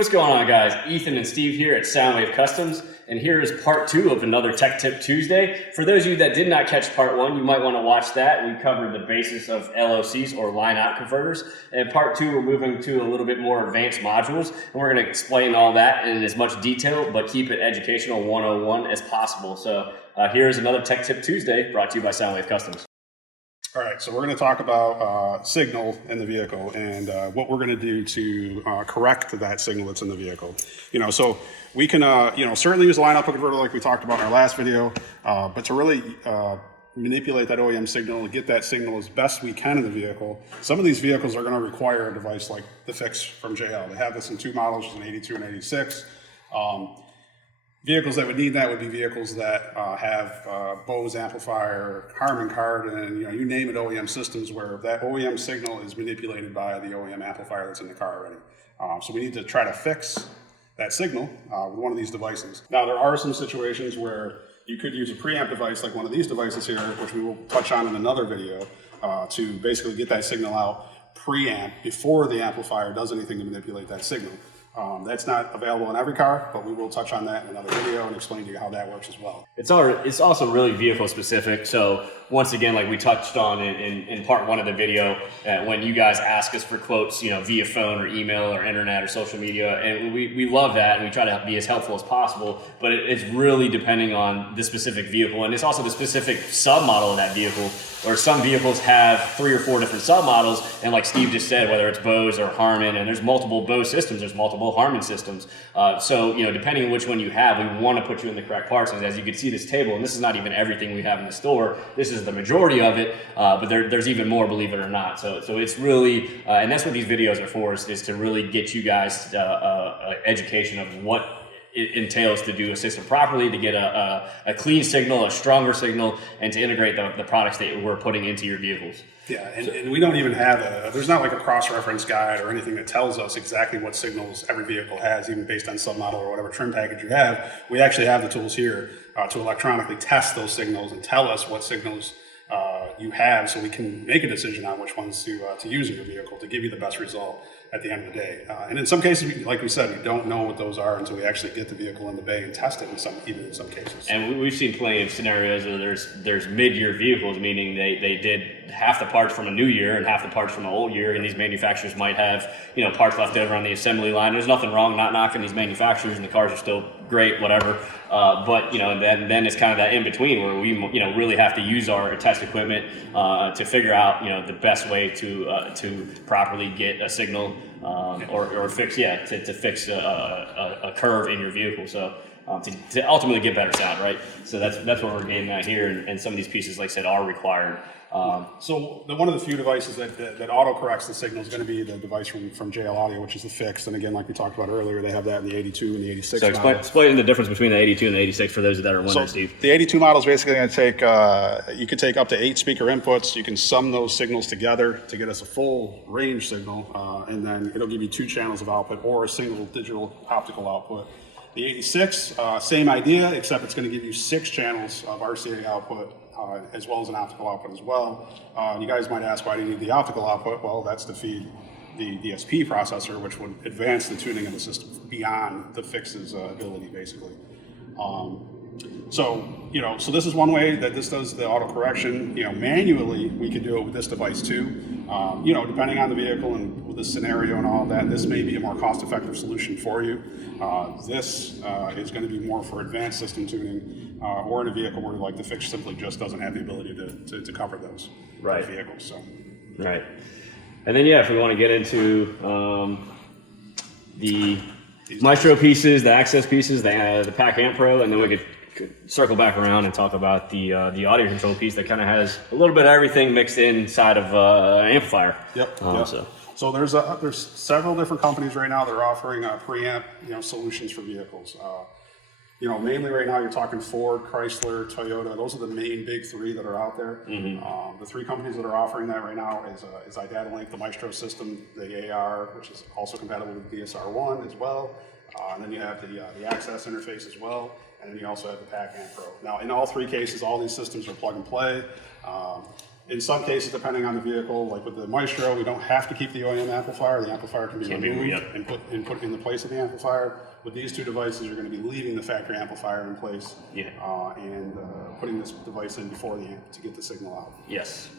What's going on, guys? Ethan and Steve here at Soundwave Customs, and here is part 2 of another Tech Tip Tuesday. For those of you that did not catch part 1, you might want to watch that. We covered the basis of LOCs, or line-out converters, and part 2 we're moving to a little bit more advanced modules, and we're going to explain all that in as much detail, but keep it educational 101 as possible. So here's another Tech Tip Tuesday brought to you by Soundwave Customs. All right, so we're going to talk about signal in the vehicle and what we're going to do to correct that signal that's in the vehicle. So we can, certainly use a line output converter like we talked about in our last video, but to really manipulate that OEM signal and get that signal as best we can in the vehicle, some of these vehicles are going to require a device like the Fix from JL. They have this in 2 models, an 82 and 86. Vehicles that would need that would be vehicles that have Bose amplifier, Harman card, and you name it, OEM systems where that OEM signal is manipulated by the OEM amplifier that's in the car already. So we need to try to fix that signal with one of these devices. Now there are some situations where you could use a preamp device like one of these devices here, which we will touch on in another video, to basically get that signal out preamp before the amplifier does anything to manipulate that signal. That's not available in every car, but we will touch on that in another video and explain to you how that works as well. It's also really vehicle specific. So once again, like we touched on in part 1 of the video, when you guys ask us for quotes, via phone or email or internet or social media, and we love that and we try to be as helpful as possible, but it's really depending on the specific vehicle, and it's also the specific submodel of that vehicle. Or some vehicles have 3 or 4 different submodels, and like Steve just said, whether it's Bose or Harman, and there's multiple Bose systems, there's multiple Harman systems. So depending on which one you have, we want to put you in the correct parts. And as you can see this table, and this is not even everything we have in the store, this is the majority of it, but there's even more, believe it or not. So it's really, and that's what these videos are for, is to really get you guys education of what it entails to do a system properly, to get a clean signal, a stronger signal, and to integrate the products that we're putting into your vehicles. Yeah, and we don't even have there's not like a cross-reference guide or anything that tells us exactly what signals every vehicle has, even based on submodel or whatever trim package you have. We actually have the tools here to electronically test those signals and tell us what signals you have, so we can make a decision on which ones to use in your vehicle to give you the best result at the end of the day. And in some cases, like we said, we don't know what those are until we actually get the vehicle in the bay and test it, even in some cases. And we've seen plenty of scenarios where there's mid-year vehicles, meaning they did half the parts from a new year and half the parts from an old year, and these manufacturers might have parts left over on the assembly line. There's nothing wrong, not knocking these manufacturers, and the cars are still great, whatever. But then it's kind of that in between where we really have to use our test equipment to figure out the best way to properly get a signal or fix to fix a curve in your vehicle. So to ultimately get better sound, right? So that's what we're getting at here, and some of these pieces, like I said, are required. So one of the few devices that auto corrects the signal is going to be the device from JL Audio, which is the Fix. And again, like we talked about earlier, they have that in the 82 and the 86 So explain the difference between the 82 and the 86 for those that are wondering, Steve. The 82 model is basically going to take, you can take up to 8 speaker inputs. You can sum those signals together to get us a full range signal, and then it'll give you 2 channels of output or a single digital optical output. The 86, same idea, except it's going to give you 6 channels of RCA output, as well as an optical output as well. You guys might ask, why do you need the optical output? Well, that's to feed the DSP processor, which would advance the tuning of the system beyond the Fix's ability, basically. So this is one way that this does the auto correction. Manually, we could do it with this device too. Depending on the vehicle and with the scenario and all of that, this may be a more cost-effective solution for you. This is going to be more for advanced system tuning, or in a vehicle where like the Fix simply just doesn't have the ability to cover those vehicles. So. Right. And then if we want to get into the Maestro pieces, the access pieces, the Pack Amp Pro, and then we could circle back around and talk about the audio control piece that kind of has a little bit of everything mixed inside of an amplifier. Yep. So there's several different companies right now that are offering preamp solutions for vehicles. Mainly right now you're talking Ford, Chrysler, Toyota. Those are the main big 3 that are out there. Mm-hmm. The 3 companies that are offering that right now is iDataLink, the Maestro system, the AR, which is also compatible with DSR1 as well. And then you have the access interface as well. And then you also have the Pack Amp Pro. Now, in all 3 cases, all these systems are plug and play. In some cases, depending on the vehicle, like with the Maestro, we don't have to keep the OEM amplifier. The amplifier can be removed and put in the place of the amplifier. With these two devices, you're going to be leaving the factory amplifier in place and putting this device in before the amp to get the signal out. Yes.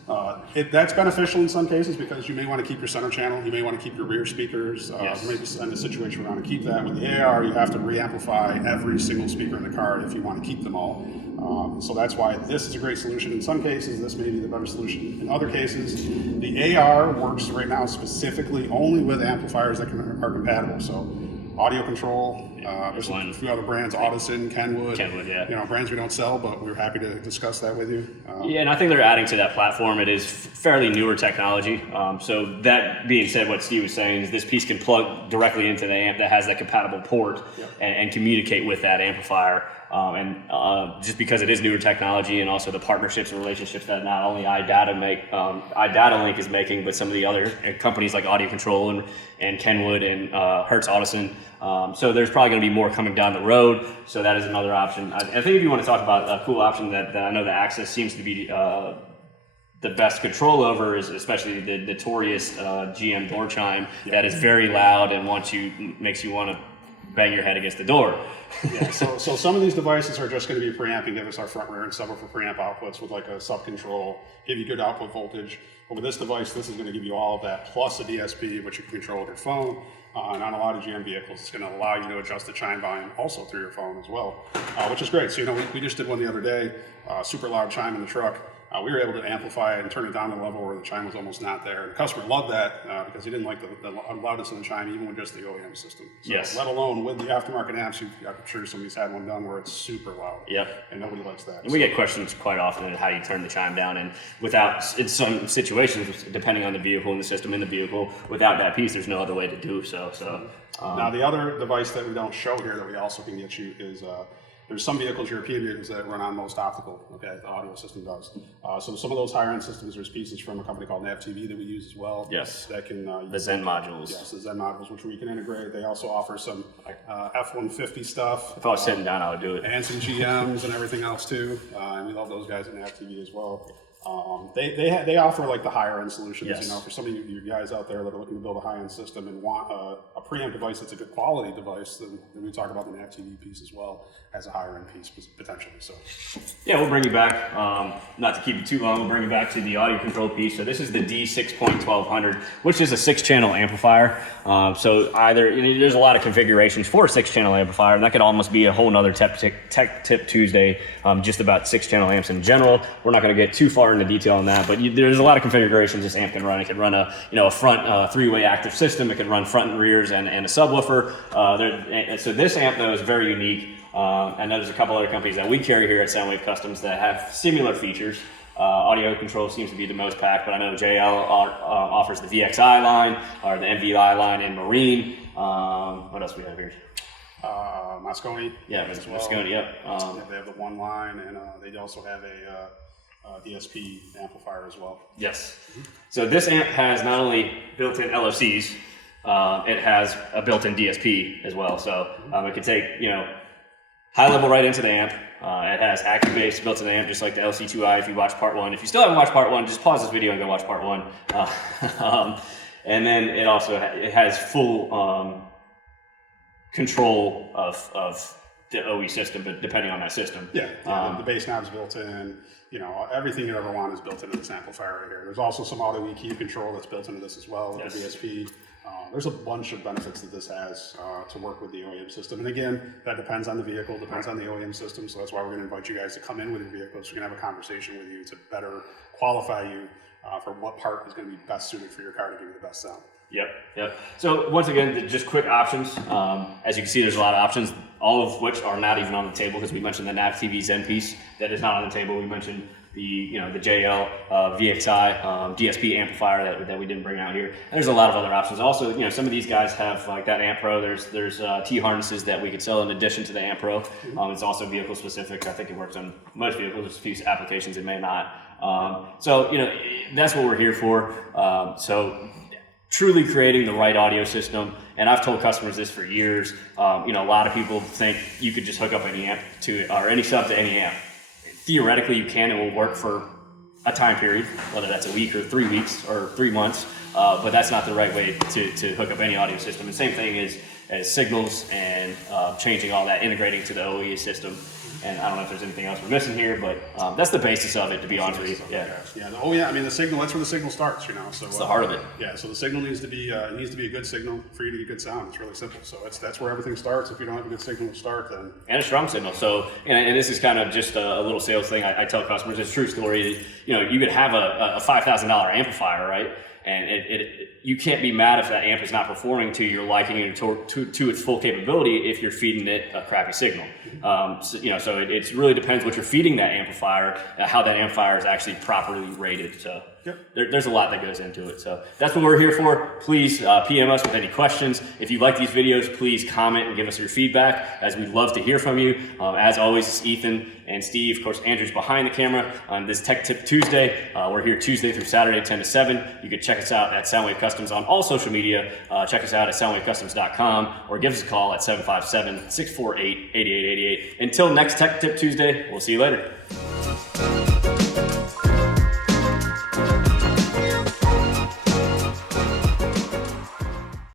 That's beneficial in some cases because you may want to keep your center channel. You may want to keep your rear speakers. You may be in a situation where you want to keep that. With the AR, you have to re-amplify every single speaker in the car if you want to keep them all. So that's why this is a great solution. In some cases, this may be the better solution. In other cases, the AR works right now specifically only with amplifiers that are compatible. So audio control, there's a few other brands, Audison, Kenwood, brands we don't sell, but we're happy to discuss that with you. And I think they're adding to that platform. It is fairly newer technology. So that being said, what Steve was saying is this piece can plug directly into the amp that has that compatible port and communicate with that amplifier. Just because it is newer technology, and also the partnerships and relationships that not only iData Link is making, but some of the other companies like Audio Control and Kenwood and Hertz Audison. So there's probably going to be more coming down the road. So that is another option. I think if you want to talk about a cool option that I know the Access seems to be the best control over is especially the notorious GM door chime that is very loud and makes you want to bang your head against the door. So some of these devices are just going to be preamping, give us our front, rear, and subwoofer preamp outputs with like a sub control, give you good output voltage. But with this device, this is going to give you all of that plus a DSP, which you can control with your phone. And on a lot of GM vehicles, it's going to allow you to adjust the chime volume also through your phone as well, which is great. So, we just did one the other day, super loud chime in the truck. We were able to amplify it and turn it down to a level where the chime was almost not there. The customer loved that because he didn't like the loudness of the chime, even with just the OEM system. So, let alone with the aftermarket amps, I'm sure somebody's had one done where it's super loud. And nobody likes that. And we get questions quite often on how you turn the chime down, and in some situations, depending on the vehicle and the system in the vehicle, without that piece, there's no other way to do so. Now, the other device that we don't show here that we also can get you is there's some vehicles, European vehicles, that run on most optical, the audio system does. So some of those higher end systems, there's pieces from a company called Nav TV that we use as well. That can... the Zen modules. Yes, the Zen modules, which we can integrate. They also offer some F-150 stuff. If I was sitting down, I would do it. And some GMs and everything else too. And we love those guys at Nav TV as well. They offer like the higher end solutions. For some of you guys out there that are looking to build a high end system and want a preamp device that's a good quality device, then we talk about the Nav TV piece as well as a higher end piece potentially. So we'll bring you back. Not to keep it too long, we'll bring you back to the audio control piece. So this is the D6.1200, which is a 6-channel amplifier. So either there's a lot of configurations for a 6-channel amplifier, and that could almost be a whole nother Tech Tip Tuesday, just about 6-channel amps in general. We're not going to get too far into detail on that, but there's a lot of configurations this amp can run. It can run a front 3-way active system. It can run front and rears and a subwoofer. So this amp though is very unique. I know there's a couple other companies that we carry here at Soundwave Customs that have similar features. Audio control seems to be the most packed, but I know JL offers the VXI line or the MVI line in Marine. What else do we have here? Moscone. Moscone. They have the one line, and they also have a DSP amplifier as well. Yes. So this amp has not only built-in LFCs, it has a built-in DSP as well. So it can take high level right into the amp. It has active bass built in the amp, just like the LC2i. If you watch part 1, if you still haven't watched part 1, just pause this video and go watch part 1. And then it also has full control of the OE system, but depending on that system. The bass knob's built in. Everything you ever want is built into this amplifier right here. There's also some auto EQ control that's built into this as well with the DSP. There's a bunch of benefits that this has to work with the OEM system. And again, that depends on the vehicle, depends on the OEM system. So that's why we're going to invite you guys to come in with your vehicle so we can have a conversation with you to better qualify you for what part is going to be best suited for your car to give you the best sound. Yep. So once again, just quick options. As you can see, there's a lot of options, all of which are not even on the table because we mentioned the Nav TV Zen piece that is not on the table. We mentioned the JL VXI DSP amplifier that we didn't bring out here. And there's a lot of other options. Also, some of these guys have like that Amp Pro. There's T harnesses that we could sell in addition to the Amp Pro. It's also vehicle specific. I think it works on most vehicles. There's a few applications it may not. So that's what we're here for. So truly creating the right audio system. And I've told customers this for years. A lot of people think you could just hook up any amp or any sub to any amp. Theoretically, you can. It will work for a time period, whether that's a week or 3 weeks or 3 months, but that's not the right way to hook up any audio system. And same thing as signals and changing all that, integrating to the OE system. And I don't know if there's anything else we're missing here, but that's the basis of it, to be honest with you. Yeah. Oh yeah. I mean, the signal. That's where the signal starts. So it's the heart of it. Yeah. So the signal needs to be a good signal for you to get good sound. It's really simple. So that's where everything starts. If you don't have a good signal to start, then and a strong signal. So and this is kind of just a little sales thing. I tell customers, it's a true story. You could have a $5,000 amplifier, right? And you can't be mad if that amp is not performing to your liking and to its full capability if you're feeding it a crappy signal. So it really depends what you're feeding that amplifier, how that amplifier is actually properly rated. So there's a lot that goes into it. So that's what we're here for. Please PM us with any questions. If you like these videos, please comment and give us your feedback, as we'd love to hear from you. As always, it's Ethan and Steve. Of course, Andrew's behind the camera on this Tech Tip Tuesday. We're here Tuesday through Saturday, 10 to 7. You can check us out at Soundwave Customs on all social media. Check us out at soundwavecustoms.com or give us a call at 757-648-8888. Until next Tech Tip Tuesday, we'll see you later.